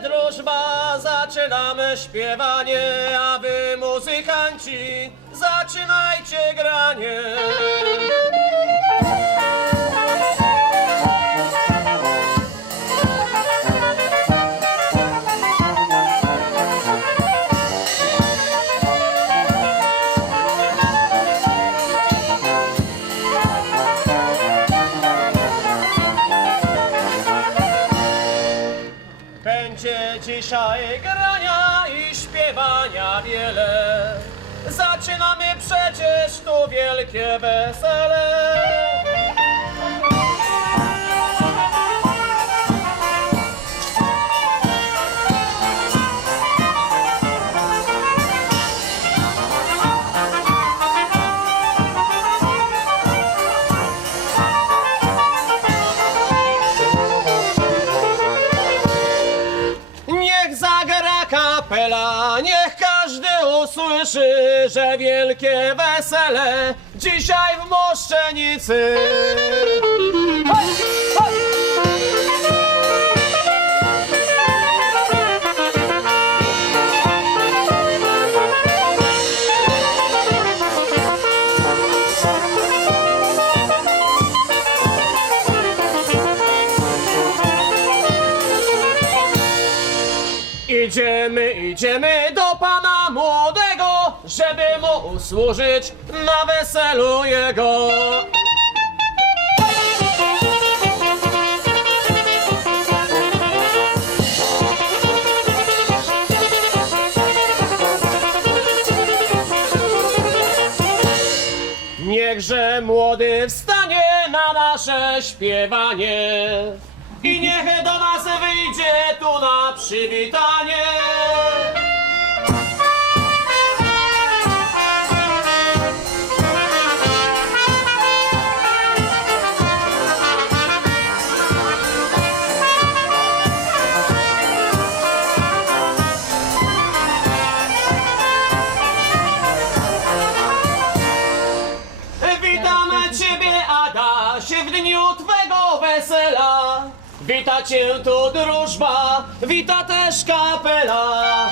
drużba, zaczynamy śpiewanie, a wy muzykanci, zaczynajcie granie. Będzie dzisiaj grania i śpiewania wiele. Zaczynamy przecież tu wielkie wesele. Kapela, niech każdy usłyszy, że wielkie wesele dzisiaj w Moszczenicy. Hej, hej! Idziemy, idziemy do pana młodego, żeby mu usłużyć na weselu jego. Niechże młody wstanie na nasze śpiewanie i niech do nas wyjdzie tu na przywitanie. Witamy Ciebie, Adaś, w dniu Twego wesela. Wita Cię tu drużba, wita też kapela.